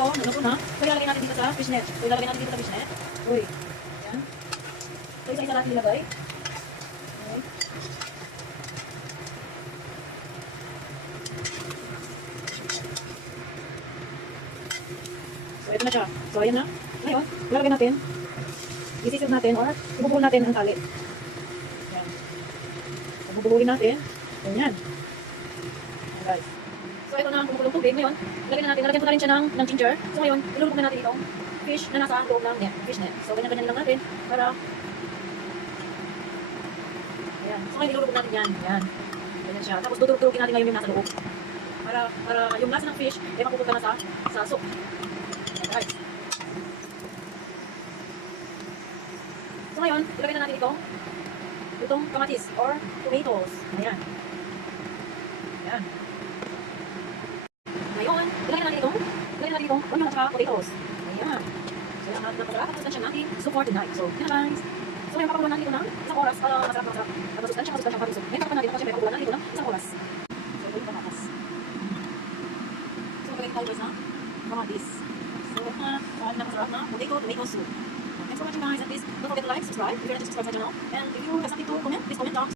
ito, naluto na. So, ilalagay natin dito sa fishnet. So, ilalagay natin dito sa fishnet. Uy. Yan. So, isa-isa natin ilagay. Okay. So, ito na siya. So, ayan na. Ngayon, ilalagay natin. Isisid natin or ibubuhol natin ang tali. Yan. So, bubuhulin natin. Ganyan. Ayan, guys. So, ito na ang kumulong tubig. Ngayon, lalagyan ko na rin siya ng ginger. So, ngayon, ilulubog na natin itong fish na nasa loob ng fishnet. So, ganyan-ganyan lang natin para ayan. So, ngayon, ilulubog natin yan. Ayan. Ganyan siya. Tapos, dudurog-durugin natin ngayon yung nasa loob. Para yung lasa ng fish, ay mapupunta na sa soup. Ayan, guys. So, ngayon, ilagay na natin itong kamatis or tomatoes. Ayan. Ayan. Ngayon, ilagay natin itong onion at saka potatoes. Ayan. So, yan ang napasustansya natin soup for tonight. So, yan guys. So, ngayon, papakulan natin ito ng isang oras para masarap na masustansya para soup. Ngayon, papakulan natin ito kasi papakulan natin ito ng isang oras. So, ito yung patatas. So, ilagay tayo guys na kamatis. So, ito na masarap na tomato soup. Thanks for watching guys, and please don't forget to like, subscribe if you're not subscribed to my channel. And if you have something to comment, please comment down.